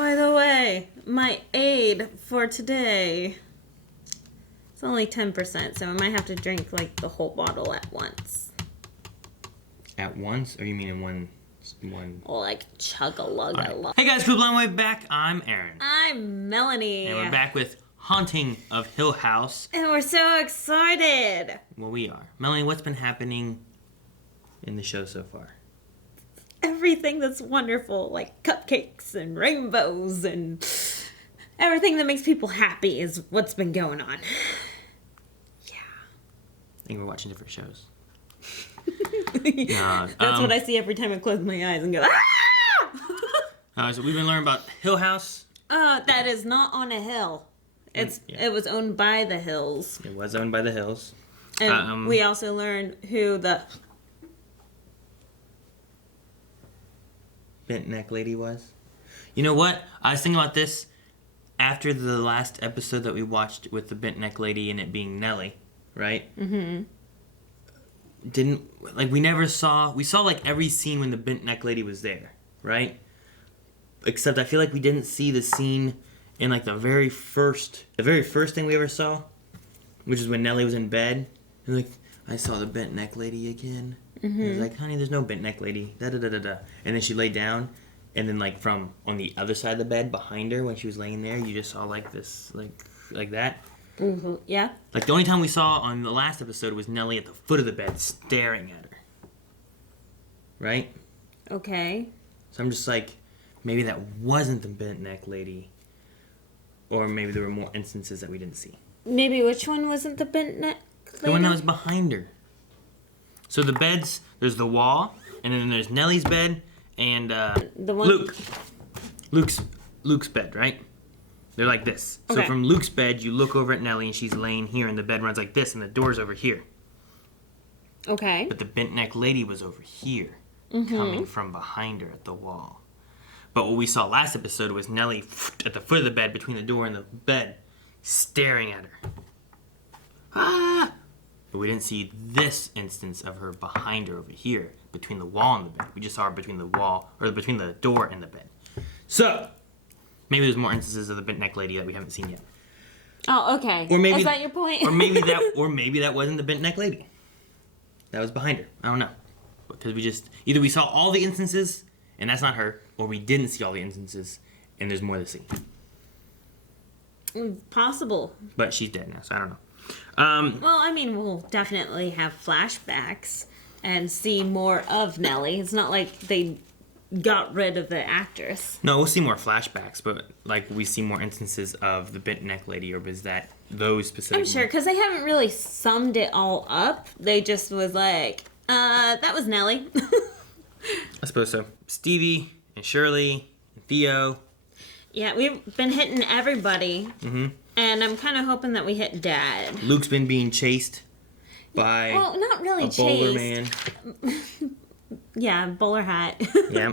by the way, my aid for today. It's only 10%, so I might have to drink like the whole bottle at once. At once? Or you mean in one? Or like chug-a-lug-a-lug. Hey guys, Poop Line Way back. I'm Aaron. I'm Melanie. And we're back with Haunting of Hill House. And we're so excited. Well, we are. Melanie, what's been happening in the show so far? Everything that's wonderful, like cupcakes and rainbows and everything that makes people happy is what's been going on. Yeah. I think we're watching different shows. That's what I see every time I close my eyes and go, ah! So we've been learning about Hill House. That is not on a hill. It was owned by the Hills. It was owned by the Hills. And we also learned who the bent neck lady was. You know what? I was thinking about this after the last episode that we watched with the bent neck lady and it being Nellie, right? Mm-hmm. We saw like every scene when the bent neck lady was there, right? Except I feel like we didn't see the scene in like the very first thing we ever saw, which is when Nellie was in bed. And like, I saw the bent neck lady again. Mm-hmm. I was like, honey, there's no bent neck lady. Da da da da da. And then she laid down, and then like from on the other side of the bed behind her when she was laying there, you just saw like this, like that. Mm-hmm. Yeah. Like the only time we saw on the last episode was Nellie at the foot of the bed staring at her. Right? Okay. So I'm just like, maybe that wasn't the bent neck lady, or maybe there were more instances that we didn't see. Maybe which one wasn't the bent neck lady? The one that was behind her. So the beds, there's the wall, and then there's Nellie's bed, and the one... Luke's bed, right? They're like this. Okay. So from Luke's bed, you look over at Nellie, and she's laying here, and the bed runs like this, and the door's over here. Okay. But the bent neck lady was over here, coming from behind her at the wall. But what we saw last episode was Nellie at the foot of the bed, between the door and the bed, staring at her. Ah! But we didn't see this instance of her behind her over here, between the wall and the bed. We just saw her between the wall, or between the door and the bed. So, maybe there's more instances of the bent neck lady that we haven't seen yet. Oh, okay. Or maybe, is that your point? or maybe that wasn't the bent neck lady. That was behind her. I don't know. Because either we saw all the instances, and that's not her, or we didn't see all the instances, and there's more to see. Possible. But she's dead now, so I don't know. Well, I mean, we'll definitely have flashbacks and see more of Nellie. It's not like they got rid of the actress. No, we'll see more flashbacks, but like we see more instances of the bent neck lady, or was that those specific? I'm sure, because they haven't really summed it all up. They just was like, that was Nellie. I suppose so. Stevie and Shirley and Theo. Yeah, we've been hitting everybody. Mm-hmm. And I'm kind of hoping that we hit Dad. Luke's been being chased by not really a bowler man. Yeah, bowler hat. Yeah.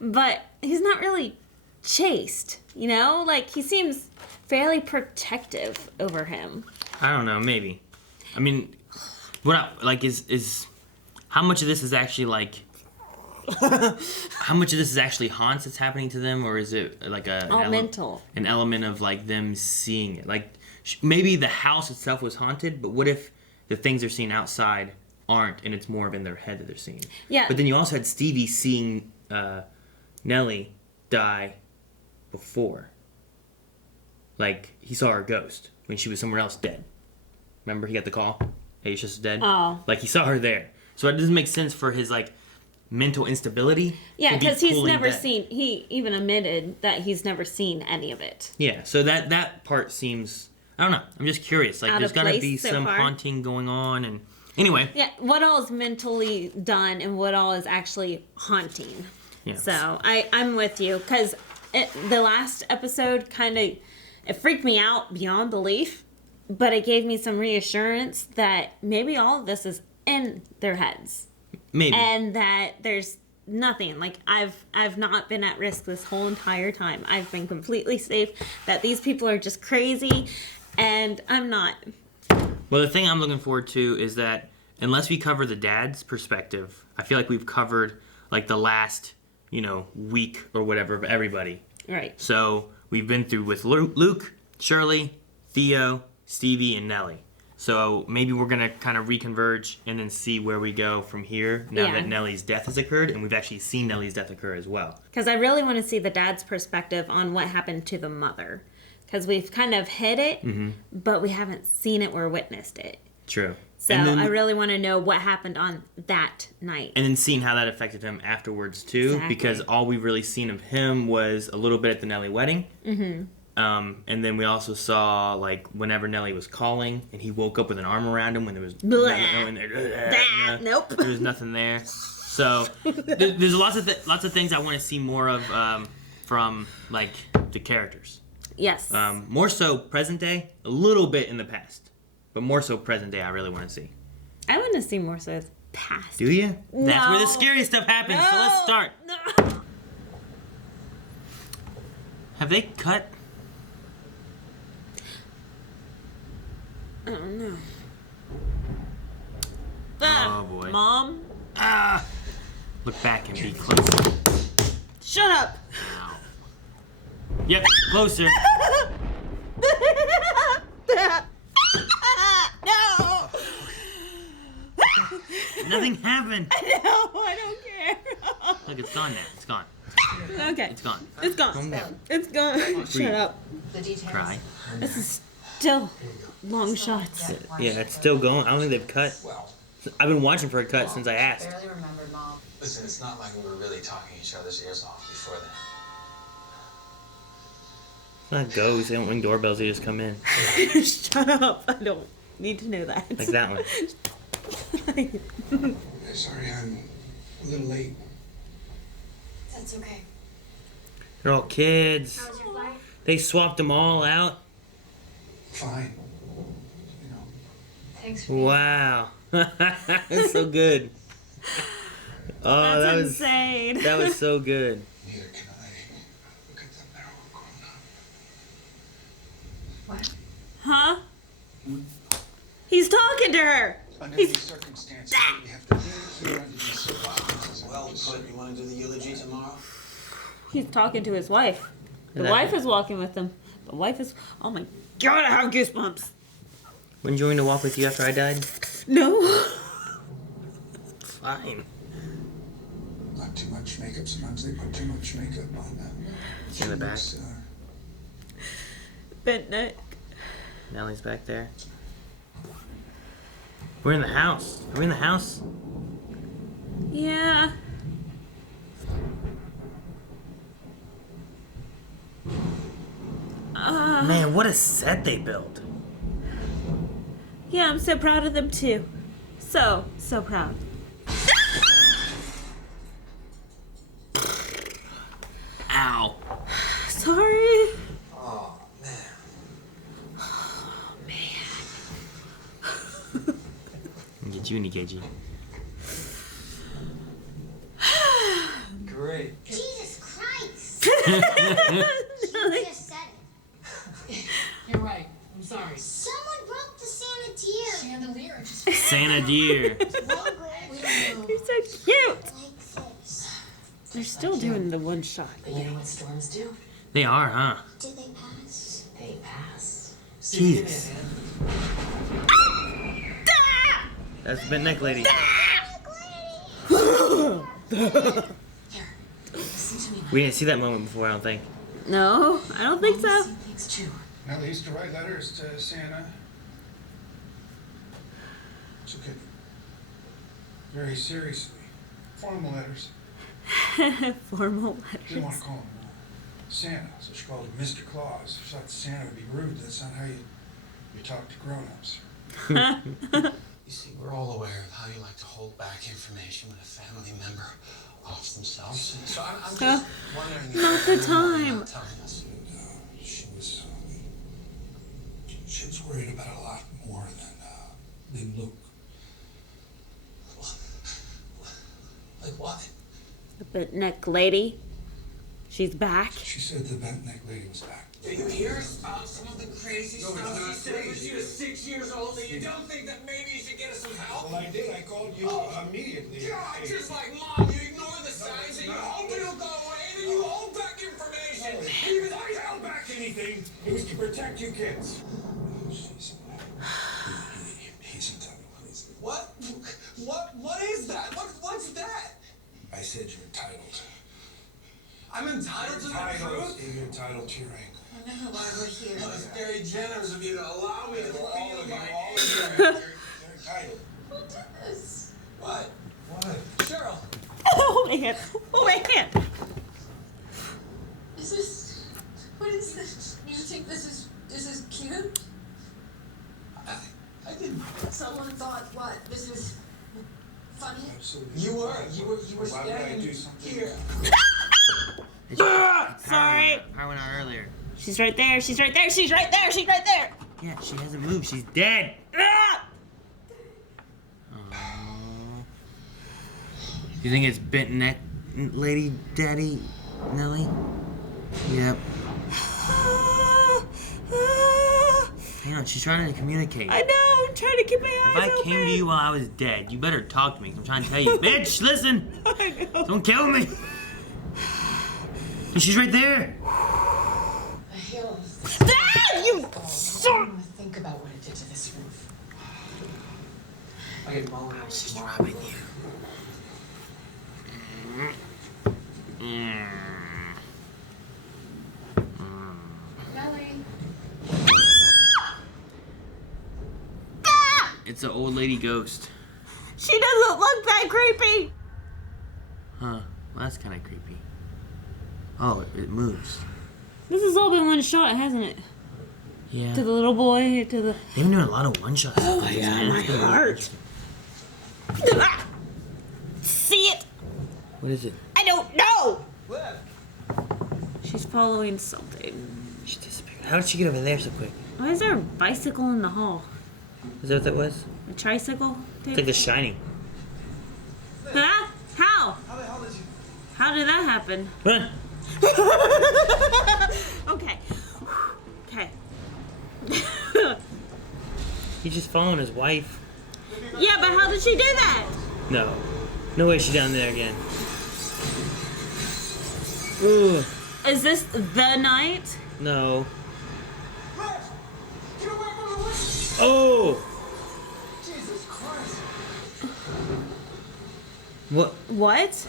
But he's not really chased, you know? Like, he seems fairly protective over him. I don't know, maybe. I mean, is how much of this is actually like... how much of this is actually haunts that's happening to them, or is it like mental? An element of like them seeing it. Like maybe the house itself was haunted, but what if the things they're seeing outside aren't, and it's more of in their head that they're seeing? Yeah. But then you also had Stevie seeing Nellie die before. Like he saw her ghost when she was somewhere else dead. Remember, he got the call. Hey, she's just dead. Oh. Like he saw her there, so it doesn't make sense for his like mental instability. Yeah, because he's never seen. He even admitted that he's never seen any of it. Yeah, so that part seems, I don't know. I'm just curious. Like, there's got to be some haunting going on, and anyway. Yeah, what all is mentally done and what all is actually haunting. Yeah. So I'm with you, because the last episode it freaked me out beyond belief, but it gave me some reassurance that maybe all of this is in their heads. Maybe. And that there's nothing. Like, I've not been at risk this whole entire time. I've been completely safe. That these people are just crazy, and I'm not. Well, the thing I'm looking forward to is that unless we cover the dad's perspective, I feel like we've covered, like, the last, week or whatever of everybody. Right. So we've been through with Luke, Shirley, Theo, Stevie, and Nellie. So maybe we're going to kind of reconverge and then see where we go from here now that Nellie's death has occurred, and we've actually seen Nellie's death occur as well. Because I really want to see the dad's perspective on what happened to the mother. Because we've kind of hid it, but we haven't seen it or witnessed it. True. So I really want to know what happened on that night. And then seeing how that affected him afterwards, too. Exactly. Because all we've really seen of him was a little bit at the Nellie wedding. Mm-hmm. And then we also saw, like, whenever Nellie was calling, and he woke up with an arm around him when there was nope. There was nothing there. So there's lots of things I want to see more of from, like, the characters. Yes. More so present day, a little bit in the past. But more so present day I really want to see. I want to see more so the past. Do you? No. That's where the scary stuff happens, so let's start. No. Have they cut? I don't know. Oh boy. Mom? Ah! Look back and be closer. Shut up! Ow. Yep, closer. No! Nothing happened. No, I don't care. Look, it's gone now. It's gone. Okay. It's gone. It's gone. Calm down. It's gone. Shut up. Cry. This is still long shots. Yeah, it's still going. I don't think they've cut. I've been watching for a cut since I asked. Barely remembered, Mom. Listen, it's not like we were really talking each other's ears off before then. It's not ghosts. They don't ring doorbells. They just come in. Shut up. I don't need to know that. Like that one. Sorry, I'm a little late. That's okay. They're all kids. How was your flight? They swapped them all out. Fine. You know. Thanks for Wow. That's so good. Oh, That's that was insane. That was so good. Neither can I. Look at the barrel grown up. What? Huh? He's talking to her. Under these circumstances, we have to be here under these circumstances. Well put, you want to do the eulogy tomorrow? He's talking to his wife. The That- wife is walking with him. The wife is... Oh my God, I have goosebumps. Wouldn't you want to walk with you after I died? No. Fine. Not too much makeup. Sometimes they put too much makeup on them. In the back. Looks, Bent neck. Nellie's back there. We're in the house. Are we in the house? Yeah. Man, what a set they built. Yeah, I'm so proud of them too. So proud. Ow. Sorry. Oh, man. Get you, Nikeji. Great. Jesus Christ! She just said it. You're right. I'm sorry. Someone broke the Sanadier. Chandelier just Santa deer. We don't know. You're so cute. Like this. They're still doing the one shot. But you know what storms do? They are, huh? Do they pass? They pass. Jesus. That's the bent neck lady. Here. Listen to me. We didn't see that moment before, I don't think. No, I don't think so. See things too. Now they used to write letters to Santa. Took it very seriously. Formal letters. Formal Didn't want letters. to call him Santa, so she called him Mr. Claus. She thought Santa would be rude. That's not how you talk to grown-ups. You see, we're all aware of how you like to hold back information when a family member offs themselves. So I'm just wondering if Not the you know why you're time. not telling us. And, she was worried about a lot more than Luke. Like what? The bent neck lady. She's back. She said the bent neck lady was back. Did you hear about some of the crazy stuff she said when she was 6 years old? And you don't think that maybe you should get us some help? Well, I did. I called you immediately. God, just like Mom, you ignore the signs and you hope it'll go away and then you hold back information. Even I held back anything. It was to protect you kids. He's entitled, please. What? What is that? What's that? I said you're entitled. I'm entitled to the truth? You're entitled to your anger. I don't know why we're here. Well, it's very generous of you to allow me to feel my All anger. of you. You're entitled. Who did this? What? What? Cheryl. Oh man. Oh man. Is this... What is this? You think this is cute? I didn't. Someone thought what? This was funny? Absolutely. You were Why would I standing do something? here. Sorry. Power went out earlier. She's right there. She's right there. She's right there. She's right there. Yeah, she hasn't moved. She's dead. Ah! Oh. You think it's bent neck lady daddy Nelly? Yep. Hang on, she's trying to communicate. I know. I'm trying to keep my If eyes I open. came to you while I was dead, you better talk to me. I'm trying to tell you. Bitch, listen. I know. Don't kill me. And she's right there. The hills. Ah, you I don't son. want to think about what it did to this roof. Okay, Mom. She's robbing you. Melly. It's an old lady ghost. She doesn't look that creepy. Huh. Well, that's kind of creepy. Oh, it moves. This has all been one shot, hasn't it? Yeah. To the little boy, to the... They've been doing a lot of one-shots. Oh yeah, my heart. Ah! See it? What is it? I don't know. Liv. She's following something. She disappeared. How did she get over there so quick? Why is there a bicycle in the hall? Is that what that was? A tricycle? It's like The Shining. Huh? How? How the hell did you... How did that happen? Run! Okay. Okay. He's just following his wife. Yeah, but how did she do that? No. No way she's down there again. Ooh. Is this the night? No. Liv! Get away from the window! Oh! Jesus Christ! What? What?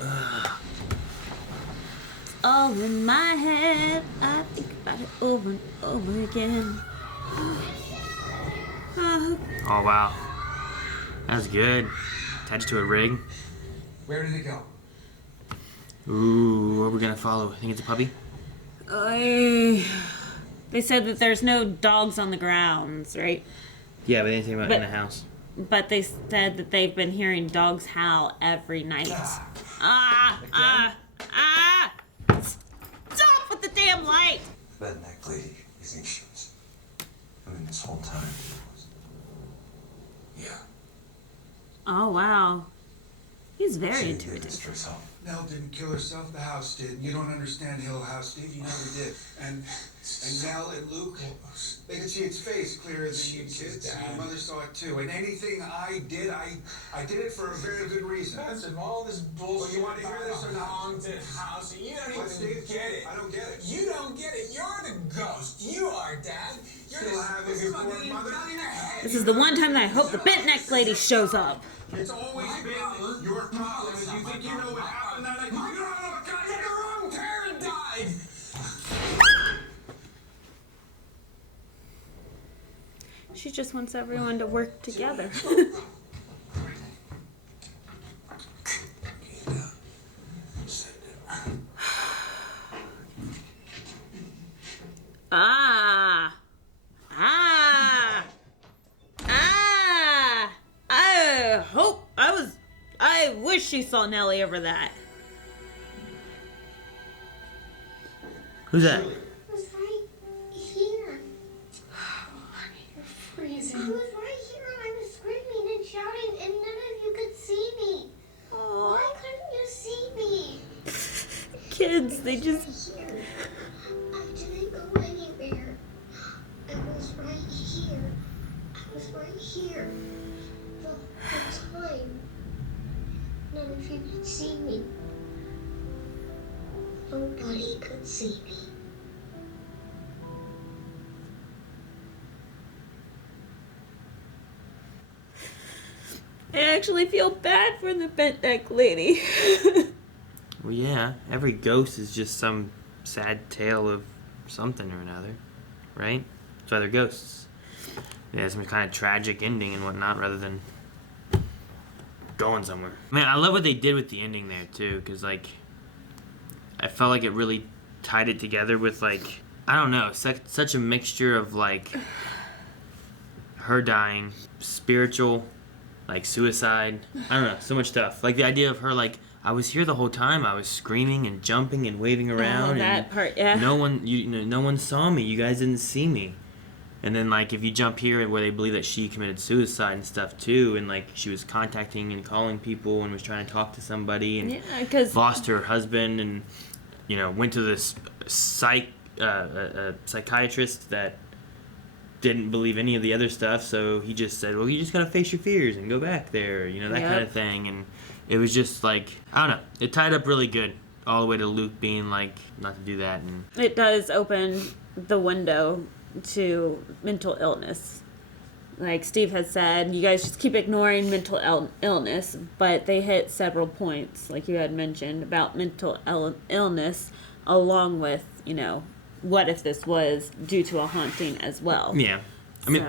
All in my head. I think about it over and over again. Oh, wow. That's good. Attached to a rig. Where did it go? Ooh, what are we gonna follow? Think it's a puppy? They said that there's no dogs on the grounds, right? Yeah, but they didn't think about it in But- the house. But they said that they've been hearing dogs howl every night. Stop with the damn light! That neck lady, you think she was? I mean, this whole time she was. Yeah. Oh, wow. He's very She did this intuitive. to herself. Nell didn't kill herself. The house did. You don't understand Hill House, Steve. You never did. And Nell and Luke, they could see its face clearer than you kids. Your mother saw it too. And anything I did, I did it for a very good reason. Listen, all this bullshit. Well, you want to hear this or not? Haunted house. You don't What, even Steve? get it. I don't get it. You don't get it. You're the ghost. You are, Dad. You're Still have this your fucking poor mother? not in your head. This is the one time that I hope the bent neck lady shows up. It's always been your problem. If you think you know what happened that night, you don't know what got You're the wrong parent died. She just wants everyone to work together. Ah. Ah. Ah. I wish she saw Nellie over that. Who's that? It was right here. You're freezing. It was right here and I was screaming and shouting and none of you could see me. Why couldn't you see me? Kids, they just... Here. I didn't go anywhere. I was right here. I was right here. The whole time. None of you could see me. Nobody could see me. actually feel bad for the bent neck lady. Well, yeah, every ghost is just some sad tale of something or another, right? That's why they're ghosts. They have some kind of tragic ending and whatnot rather than going somewhere. Man, I love what they did with the ending there, too, because, like, I felt like it really tied it together with, like, I don't know, such a mixture of, like, her dying, spiritual, like, suicide. I don't know, so much stuff. Like, the idea of her, like, I was here the whole time. I was screaming and jumping and waving around. That part, yeah. No one saw me. You guys didn't see me. And then, like, if you jump here where they believe that she committed suicide and stuff, too, and, like, she was contacting and calling people and was trying to talk to somebody and lost her husband and, you know, went to this psychiatrist that didn't believe any of the other stuff, so he just said, well, you just gotta face your fears and go back there, you know, that kind of thing. And it was just, like, I don't know, it tied up really good, all the way to Luke being, like, not to do that. And it does open the window to mental illness. Like Steve had said, you guys just keep ignoring mental illness, but they hit several points, like you had mentioned, about mental illness, along with, you know, what if this was due to a haunting as well. Yeah. I mean,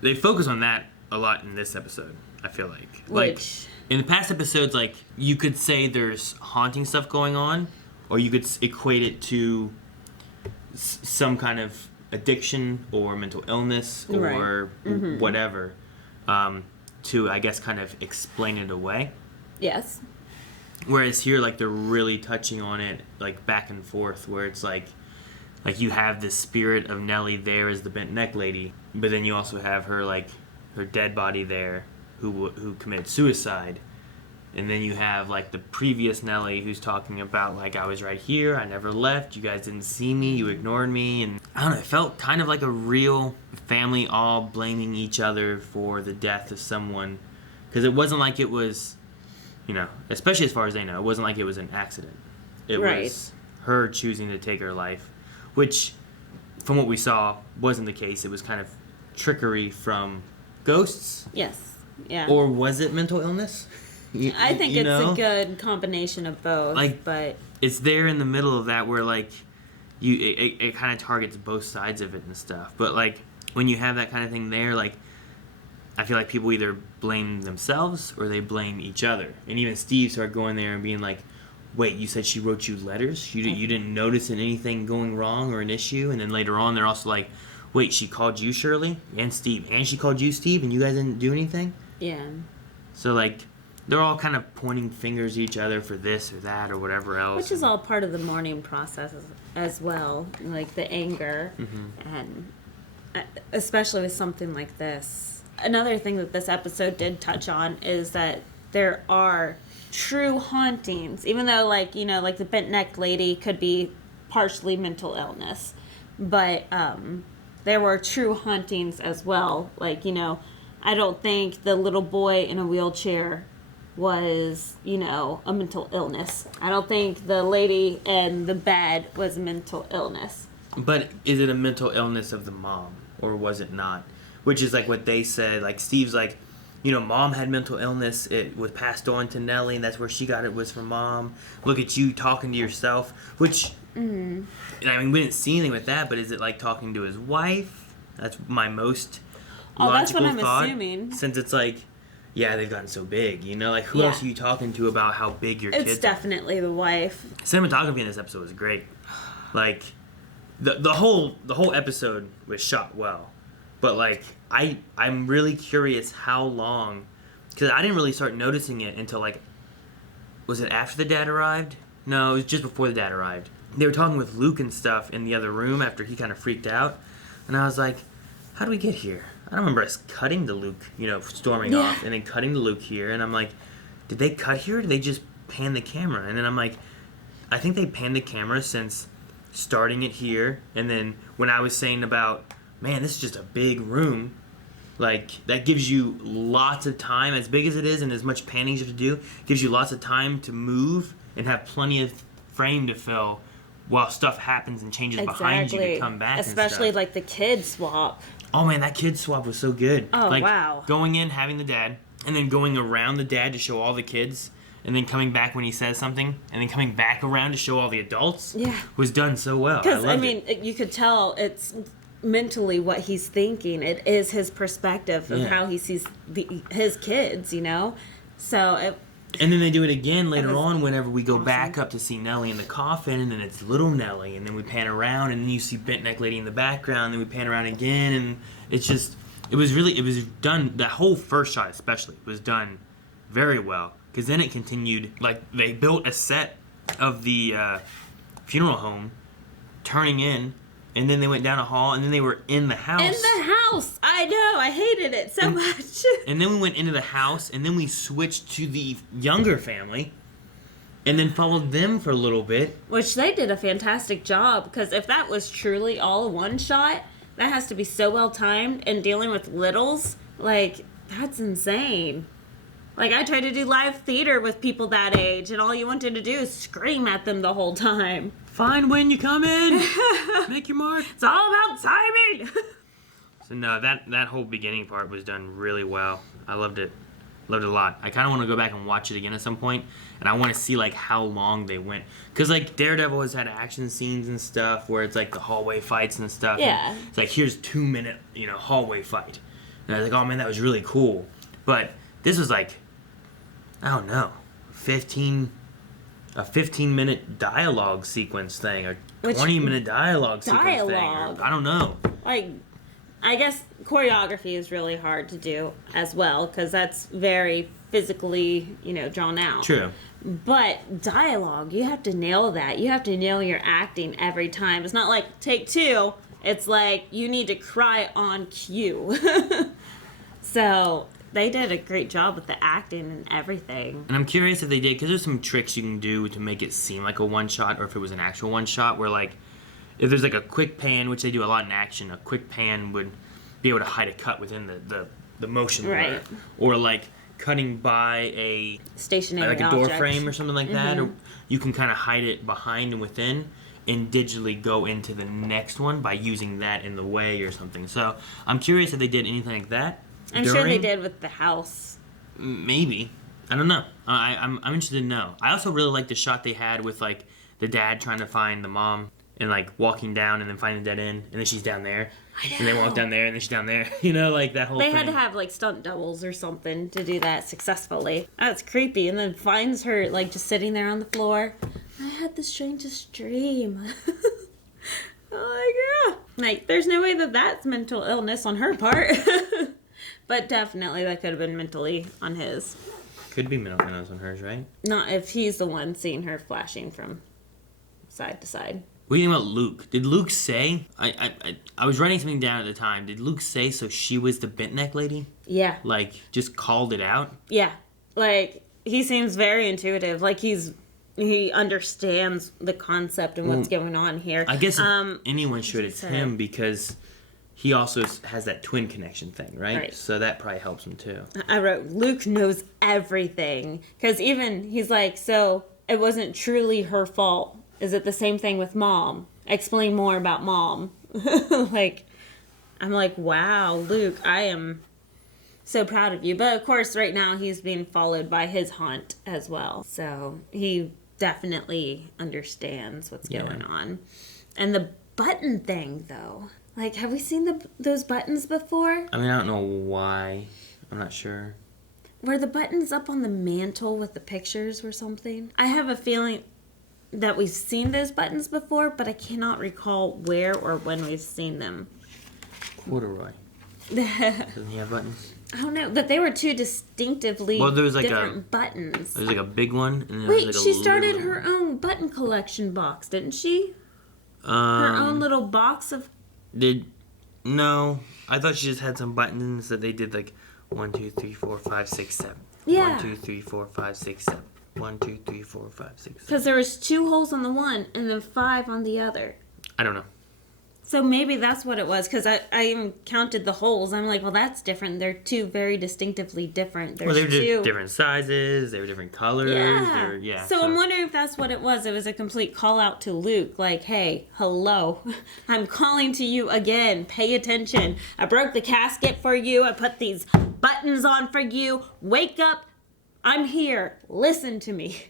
they focus on that a lot in this episode, I feel like. Like, in the past episodes, like, you could say there's haunting stuff going on, or you could equate it to some kind of addiction or mental illness or whatever, to, I guess, kind of explain it away. Yes. Whereas here, like, they're really touching on it, like, back and forth, where it's like you have the spirit of Nellie there as the bent neck lady, but then you also have her, like, her dead body there who committed suicide. And then you have, like, the previous Nellie who's talking about, like, I was right here, I never left, you guys didn't see me, you ignored me. And I don't know, it felt kind of like a real family all blaming each other for the death of someone. Because it wasn't like it was, you know, especially as far as they know, it wasn't like it was an accident. It was her choosing to take her life, which, from what we saw, wasn't the case. It was kind of trickery from ghosts. Yes. Yeah. Or was it mental illness? I think it's a good combination of both. Like, but it's there in the middle of that where, like, it kind of targets both sides of it and stuff. But, like, when you have that kind of thing there, like, I feel like people either blame themselves or they blame each other. And even Steve started going there and being like, wait, you said she wrote you letters? You didn't notice anything going wrong or an issue? And then later on, they're also like, wait, she called you Shirley and Steve, and she called you Steve, and you guys didn't do anything? Yeah. So, like, they're all kind of pointing fingers at each other for this or that or whatever else. Which is all part of the mourning process as well, like the anger, and especially with something like this. Another thing that this episode did touch on is that there are true hauntings, even though, like, you know, like the bent neck lady could be partially mental illness, but there were true hauntings as well. Like, you know, I don't think the little boy in a wheelchair was, you know, a mental illness. I don't think the lady in the bed was a mental illness. But is it a mental illness of the mom, or was it not? Which is, like, what they said. Like, Steve's like, you know, mom had mental illness. It was passed on to Nellie, and that's where she got it, was from mom. Look at you talking to yourself. Which, I mean, we didn't see anything with that, but is it like talking to his wife? That's my most logical that's what I'm thought, assuming. Since it's like, yeah, they've gotten so big, you know? Like, who else are you talking to about how big your kids are? It's definitely the wife. Cinematography in this episode was great. Like, the whole episode was shot well. But, like, I'm really curious how long, because I didn't really start noticing it until, like, was it after the dad arrived? No, it was just before the dad arrived. They were talking with Luke and stuff in the other room after he kind of freaked out. And I was like, how do we get here? I don't remember us cutting to Luke, you know, storming off, and then cutting to Luke here. And I'm like, did they cut here, or did they just pan the camera? And then I'm like, I think they panned the camera since starting it here. And then when I was saying about, man, this is just a big room, like, that gives you lots of time, as big as it is and as much panning as you have to do, gives you lots of time to move and have plenty of frame to fill while stuff happens and changes behind you to come back. Especially, and stuff. like, the kid swap. Oh, man, that kid swap was so good. Oh, like, wow. Going in, having the dad, and then going around the dad to show all the kids, and then coming back when he says something, and then coming back around to show all the adults, was done so well. Because, I mean, you could tell it's mentally what he's thinking. It is his perspective of how he sees his kids, you know? So and then they do it again later on whenever we go back up to see Nellie in the coffin, and then it's little Nellie, and then we pan around, and then you see Bent Neck Lady in the background, and then we pan around again, and it's just, it was done, that whole first shot especially, was done very well, because then it continued, like, they built a set of the funeral home, turning in, and then they went down a hall, and then they were in the house. In the house! I know, I hated it so much. And then we went into the house, and then we switched to the younger family, and then followed them for a little bit. Which they did a fantastic job, because if that was truly all one shot, that has to be so well timed, and dealing with littles, like, that's insane. Like, I tried to do live theater with people that age, and all you wanted to do is scream at them the whole time. Find when you come in. Make your mark. It's all about timing. So no, that whole beginning part was done really well. I loved it. Loved it a lot. I kind of want to go back and watch it again at some point, and I want to see like how long they went. Cause like Daredevil has had action scenes and stuff where it's like the hallway fights and stuff. Yeah. And it's like here's 2-minute hallway fight, and I was like, oh man, that was really cool. But this was like, I don't know, 15-minute dialogue sequence thing, or 20-minute dialogue sequence thing. Or, I don't know. Like, I guess choreography is really hard to do as well, because that's very physically, drawn out. True. But dialogue, you have to nail that. You have to nail your acting every time. It's not like take 2. It's like you need to cry on cue. So they did a great job with the acting and everything. And I'm curious if they did, because there's some tricks you can do to make it seem like a one-shot, or if it was an actual one-shot, where, like, if there's, like, a quick pan, which they do a lot in action, a quick pan would be able to hide a cut within the motion blur. Right. Or, like, cutting by a stationary like a door object. frame or something like that, or you can kind of hide it behind and within, and digitally go into the next one by using that in the way or something. So I'm curious if they did anything like that. I'm sure they did with the house. Maybe. I don't know. I'm interested to know. I also really like the shot they had with, like, the dad trying to find the mom and, like, walking down and then finding the dead end, and then she's down there. I know. And they walk down there and then she's down there. Like that whole thing. They had to have, like, stunt doubles or something to do that successfully. That's creepy. And then finds her, like, just sitting there on the floor. I had the strangest dream. Oh, my God. Like, there's no way that that's mental illness on her part. But definitely that could have been mentally on his. Could be mental illness on hers, right? Not if he's the one seeing her flashing from side to side. What do you think about Luke? Did Luke say... I was writing something down at the time. Did Luke say so she was the bent neck lady? Yeah. Like, just called it out? Yeah. Like, he seems very intuitive. Like, he understands the concept and what's going on here. I guess if anyone should, it's him, because... he also has that twin connection thing, right? So that probably helps him too. I wrote, Luke knows everything. Because even, he's like, so it wasn't truly her fault. Is it the same thing with Mom? Explain more about Mom. Like, I'm like, wow, Luke, I am so proud of you. But of course, right now, he's being followed by his haunt as well. So he definitely understands what's going on. And the button thing, though. Like, have we seen those buttons before? I mean, I don't know why. I'm not sure. Were the buttons up on the mantle with the pictures or something? I have a feeling that we've seen those buttons before, but I cannot recall where or when we've seen them. Corduroy. Doesn't he have buttons? I don't know, but they were two distinctively there was like different buttons. There's like a big one. And then Wait, like she started her own button collection box, didn't she? Her own little box of... No, I thought she just had some buttons that they did like 1, 2, 3, 4, 5, 6, 7. Yeah. 1, 2, 3, 4, 5, 6, 7. 1, 2, 3, 4, 5, 6, 7. Because there was 2 holes on the one and then 5 on the other. I don't know. So maybe that's what it was, because I even counted the holes. I'm like, well, that's different. They're 2 very distinctively different. There's they were 2 different sizes. They were different colors. Yeah. So I'm wondering if that's what it was. It was a complete call out to Luke. Like, hey, hello. I'm calling to you again. Pay attention. I broke the casket for you. I put these buttons on for you. Wake up. I'm here. Listen to me.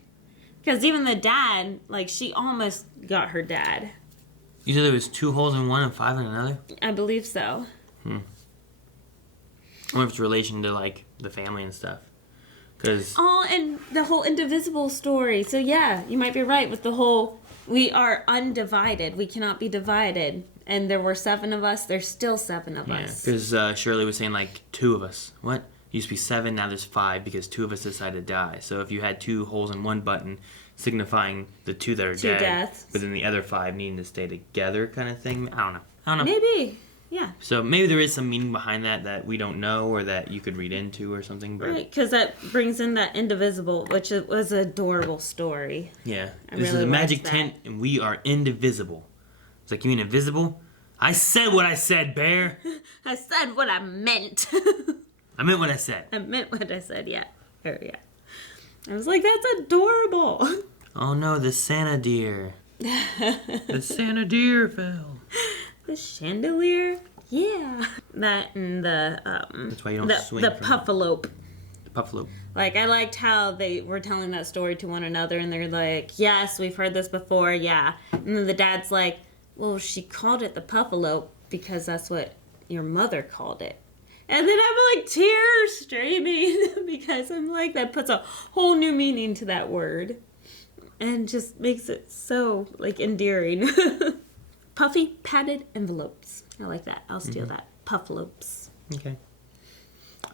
Because even the dad, like, she almost got her dad. You said there was 2 holes in one and 5 in another? I believe so. I wonder if it's relation to, like, the family and stuff. Cause Oh, and the whole indivisible story. So, yeah, you might be right with the whole, we are undivided. We cannot be divided. And there were 7 of us. There's still 7 of us. Because Shirley was saying, like, 2 of us. What? Used to be 7, now there's 5 because 2 of us decided to die. So if you had 2 holes in one button, signifying the 2 that are 2 dead, deaths. but then the other 5 needing to stay together, kind of thing. I don't know. Maybe, yeah. So maybe there is some meaning behind that we don't know, or that you could read into, or something. But Right, because that brings in that indivisible, which was an adorable story. yeah, I this is really a magic liked that. tent, and we are indivisible. It's like, you mean invisible? I said what I said, Bear. I said what I meant. I meant what I said. I meant what I said, yeah. Oh, yeah. I was like, that's adorable. Oh no, the Santa deer. The Santa deer fell. The chandelier? Yeah. That and the, That's why you don't swing the from puffalope. the buffalo. Like, I liked how they were telling that story to one another, and they're like, yes, we've heard this before, yeah. And then the dad's like, well, she called it the puffalope because that's what your mother called it. And then I'm like, tears streaming, because I'm like, that puts a whole new meaning to that word. And just makes it so, like, endearing. Puffy, padded envelopes. I like that. I'll steal that. Pufflopes. Okay.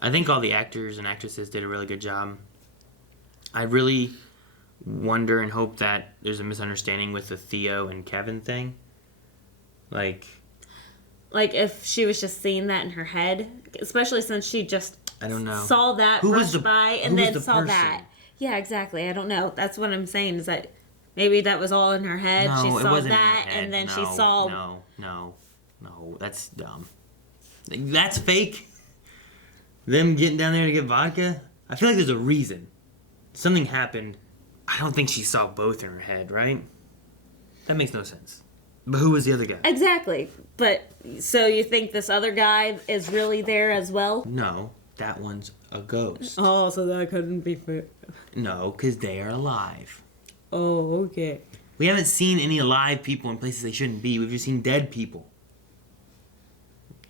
I think all the actors and actresses did a really good job. I really wonder and hope that there's a misunderstanding with the Theo and Kevin thing. Like if she was just seeing that in her head, especially since she just I don't know. saw that Who was rush the- by and who was then the saw person? that. Yeah, exactly. I don't know. That's what I'm saying, is that maybe that was all in her head. No, She it saw wasn't in that, her head. and then she No, saw... No, that's dumb. Like, that's fake. Them getting down there to get vodka? I feel like there's a reason. Something happened. I don't think she saw both in her head, right? That makes no sense. But who was the other guy? Exactly. But, so you think this other guy is really there as well? No, that one's a ghost. Oh, so that couldn't be fair. No, because they are alive. Oh, okay. We haven't seen any alive people in places they shouldn't be. We've just seen dead people.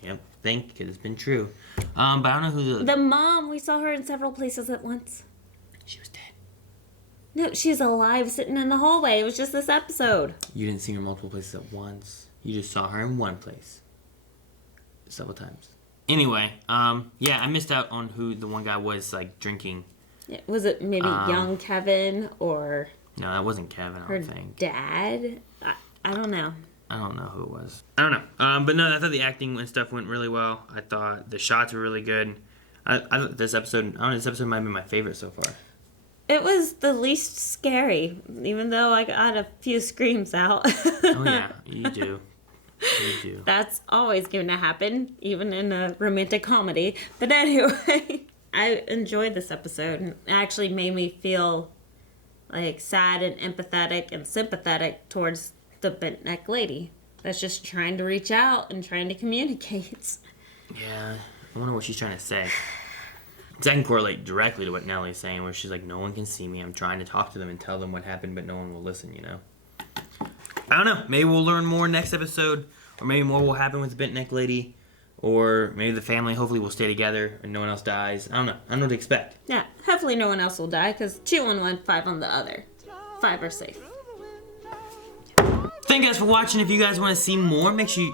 Yep, think, because it's been true. But I don't know who The mom, we saw her in several places at once. She was dead. No, she's alive sitting in the hallway. It was just this episode. You didn't see her multiple places at once. You just saw her in one place. Several times. Anyway, yeah, I missed out on who the one guy was, like, drinking. Was it maybe young Kevin or No, that wasn't Kevin, I her don't think. dad? I don't know. I don't know who it was. I don't know. But no, I thought the acting and stuff went really well. I thought the shots were really good. I thought this episode, this episode might be my favorite so far. It was the least scary, even though I got a few screams out. Oh yeah, you do. You do. That's always going to happen, even in a romantic comedy. But anyway, I enjoyed this episode. It actually made me feel like sad and empathetic and sympathetic towards the bent neck lady that's just trying to reach out and trying to communicate. Yeah, I wonder what she's trying to say. Because I can correlate directly to what Nellie's saying, where she's like, no one can see me. I'm trying to talk to them and tell them what happened, but no one will listen, you know? I don't know. Maybe we'll learn more next episode, or maybe more will happen with the bent neck lady, or maybe the family hopefully will stay together and no one else dies. I don't know. I don't know what to expect. Yeah, hopefully no one else will die, because 2 on one, 5 on the other. 5 are safe. Thank you guys for watching. If you guys want to see more, make sure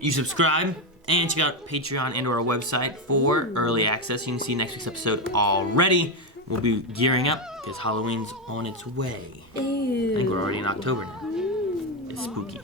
you subscribe and check out Patreon and our website for early access. You can see next week's episode already. We'll be gearing up because Halloween's on its way. Ew. I think we're already in October now. It's spooky.